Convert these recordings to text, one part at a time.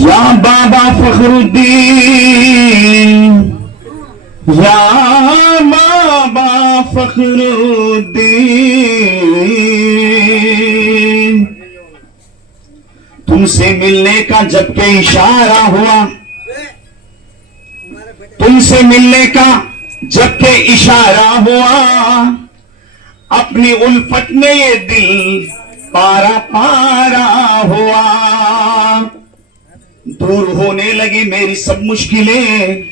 या बाबा फखरुद्दीन, या बाबा फखरुद्दीन, तुमसे मिलने का जबकि इशारा हुआ, तुमसे मिलने का जबकि इशारा हुआ, अपनी उल्फत में ये दिल पारा पारा हुआ। दूर होने लगी मेरी सब मुश्किलें,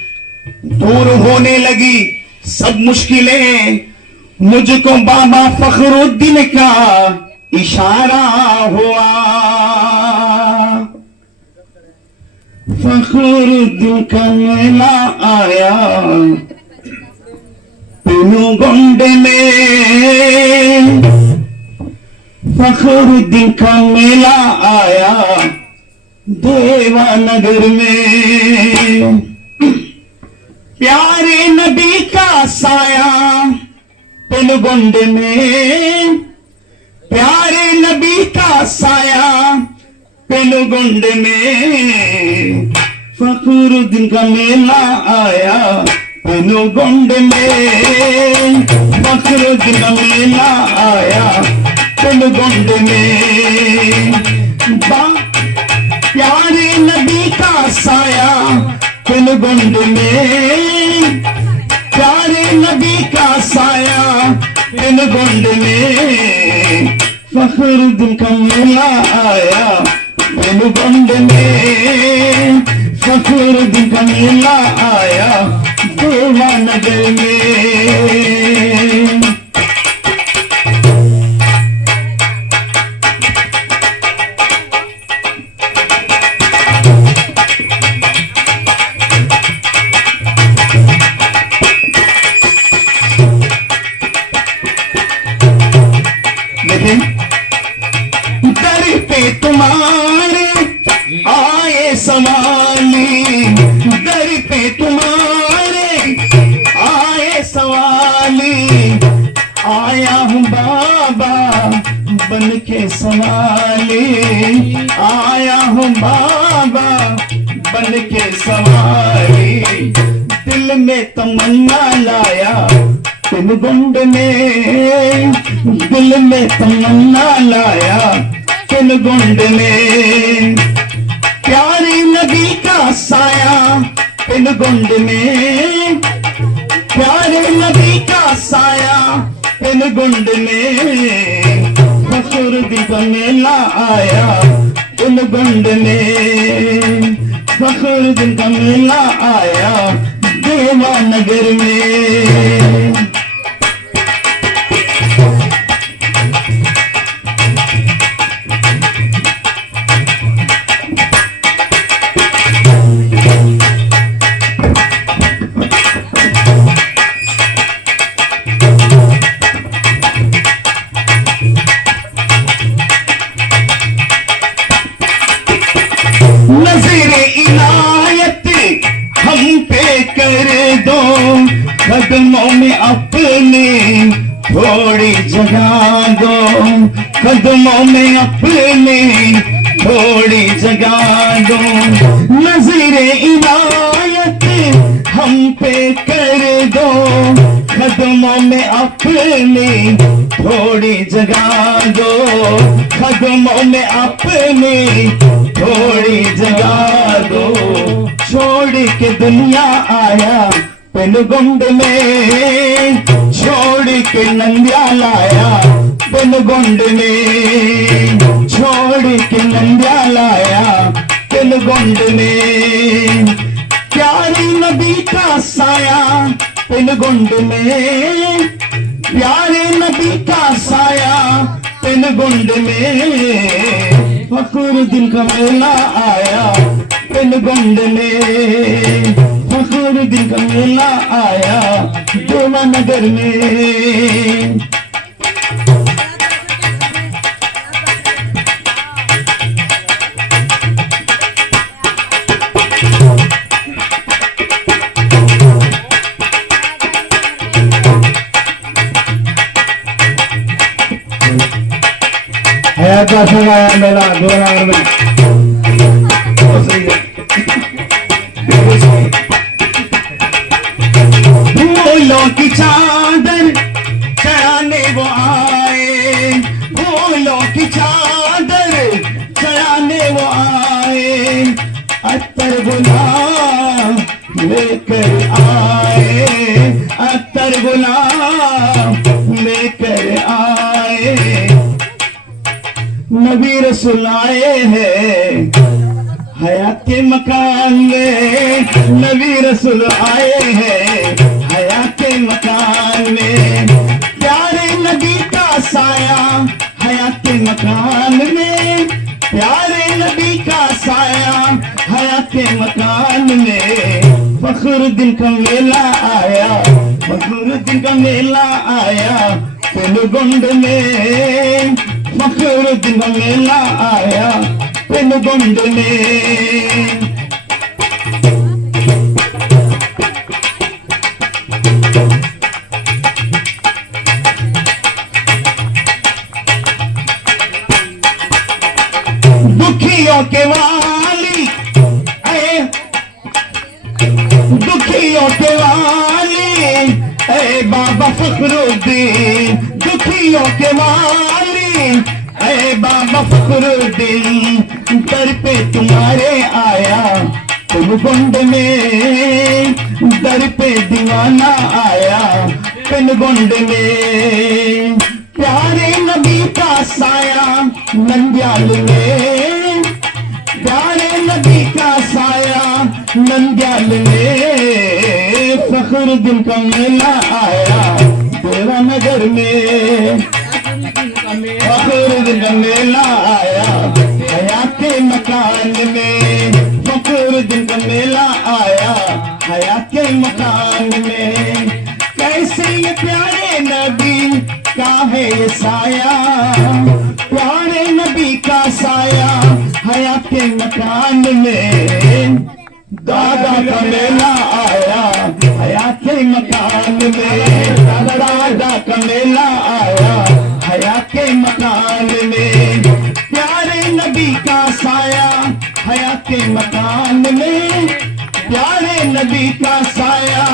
दूर होने लगी सब मुश्किलें, मुझको बाबा फखरुद्दीन का इशारा हुआ। फखरुद्दीन का मेला आया पेनुगोंड में, फखरुद्दीन का मेला आया देवानगर में। प्यारे नबी का साया पेनुगोंड में, प्यारे नबी का साया पेनुगोंड में, फखरुद्दीन का मेला आया पेनुगोंड में, फखरुद्दीन का मेला आया पेनुगोंड में। प्यारे नबी का साया पेनुगोंड में, प्यारे नबी का साया पेनुगोंड में, फखरुद्दीन का मेला आया पेनुगोंड में, फखरुद्दीन का मेला आया देवानगर में। दर पे तुम्हारे आए सवाली, दर पे तुम्हारे आए सवाली, आया हूँ बाबा बन के सवाली, आया हूँ बाबा बन के सवाली। दिल में तमन्ना लाया पेनुगोंड में, दिल में तमन्ना लाया पेनुगोंड में। प्यारे नबी का साया पेनुगोंड में, प्यारे नबी का साया पेनुगोंड में, फखरुद्दीन का मेला आया पेनुगोंड में, फखरुद्दीन का मेला आया देवानगर में। नज़रे इनायत हम पे कर दो, कदमों में अपने थोड़ी जगह दो, कदमों में अपने थोड़ी जगह दो। नज़रे इनायत हम पे कर दो, कदमों में अपने थोड़ी जगह दो, कदमों में अपने थोड़ी जगह दो। छोड़ के दुनिया आया पेनुगोंड में, छोड़ के नंदियाल आया पेनुगोंड में, छोड़ के नंदियाल आया पेनुगोंड में। प्यारे नबी का साया पेनुगोंड में, प्यारे नबी का साया पेनुगोंड में, फखरुद्दीन का मेला आया पेनुगोंड में, फखरुद्दीन का मेला आया देवानगर में। हयात का सगाया मेला 2 नंबर में सही है। फूलों की चादर चढ़ाने वो आए, फूलों की चादर चढ़ाने वो आए, अत्तर गुलाब लेकर आए, अत्तर गुलाब लेकर आए। नबी रसूल आए हैं हयात के मकान में, नबी रसूल आए हैं हयात के मकान में। प्यारे नबी का साया हयात के मकान में, प्यारे नबी का साया हयात के मकान में। फखरुद्दीन का मेला आया, फखरुद्दीन का मेला आया पेनुगोंड में, फखरुद्दीन का मेला आया पेनुगोंड में। दुखियों के वाली दुखियों के वाली ऐ बाबा फखरुद्दीन, दुखियों के वाली ऐ बाबा फखरुद्दीन। दर पे तुम्हारे आया पेनुगोंड में, दर पे दीवाना आया पेनुगोंड में। प्यारे नबी का साया नंदियाल में, प्यारे नबी का साया नंदियाल में। फखरुद्दीन का मेला आया देवा नगर में, फखरुद्दीन का मेला आया हयात के मकान में, फखरुद्दीन का मेला आया हयात के मकान में। कैसे ये प्यारे नबी का है ये साया, प्यारे नबी का साया हयात के मकान में। दादा का मेला आया हयात के मकान में, दादा का मेला आया हयात के मकान में। प्यारे नबी का साया हयात के मकान में, प्यारे नबी का साया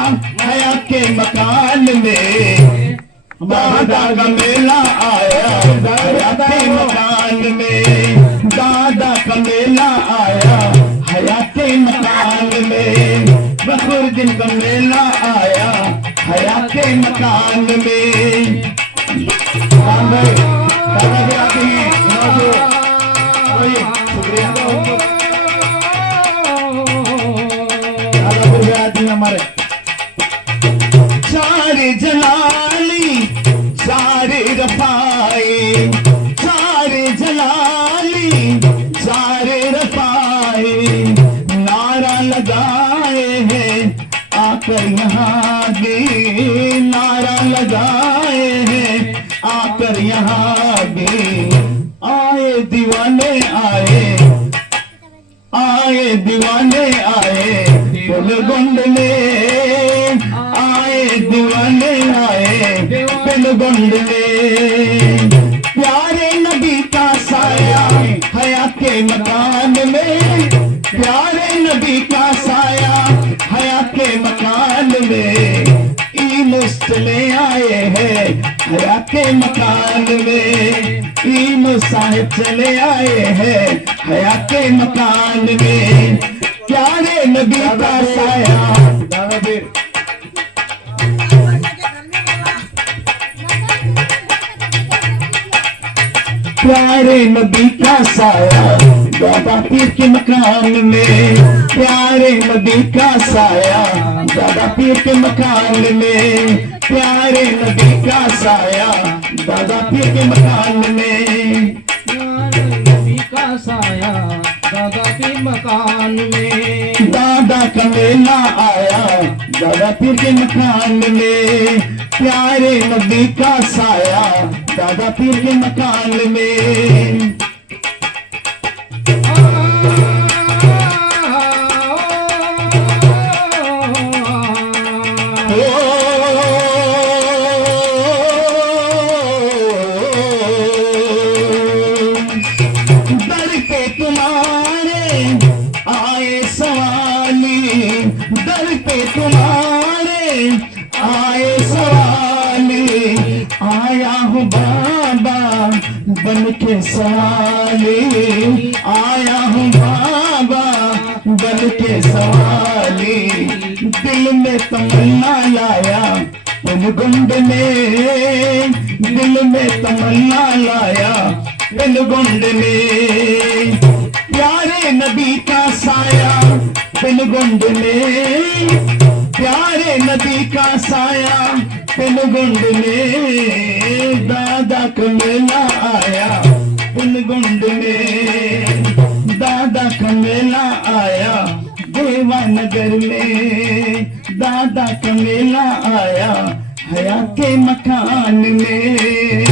हयात के मकान में। दादा का मेला आया हयात के मकान में, दादा का मेला आया हयात के मकान में। फखरुद्दीन का मेला आया हयात के मकान में। दादा भी आते हैं, शुक्रिया दादा भी आती हैं हमारे। सारे जलाली सारे रफाए, सारे जलाली सारे रफाए। नारा लगाए हैं आकर यहाँ भी, नारा लगाए हैं आकर यहाँ भी। आए दीवाने आए, आए दीवाने आए पेनुगोंड में, आए दीवाने आए पेनुगोंड में। प्यारे नबी का साया हयात के मकान में, प्यारे नबी का साया हयात के मकान में। ईनुस चले आए हैं हयात के मकान में, ईनुस साहिब चले आए हैं हयात के मकान में। प्यारे नबी का साया प्यारे नबी का साया दादा पीर के मकान में, प्यारे नबी का साया दादा पीर के मकान में। प्यारे नबी का साया दादा पीर के मकान में, नबी का साया दादा के मकान में। दादा का मेला आया दादा पीर के मकान में। प्यारे नबी का साया दादा पीर के मकान में। आया हूँ बाबा बन के सवाली, आया हूँ बाबा बन के सवाली, दिल में तमन्ना लाया बिन गुंड ने, दिल में तमन्ना लाया बिन गुंड ने, प्यारे नबी का साया बिन गुंड ने, प्यारे नबी का साया बिन गुंड ने, दादा का मेला आया बिन गुंड ने, दादा का मेला आया देवानगर में, दादा का मेला आया हया के मकान में।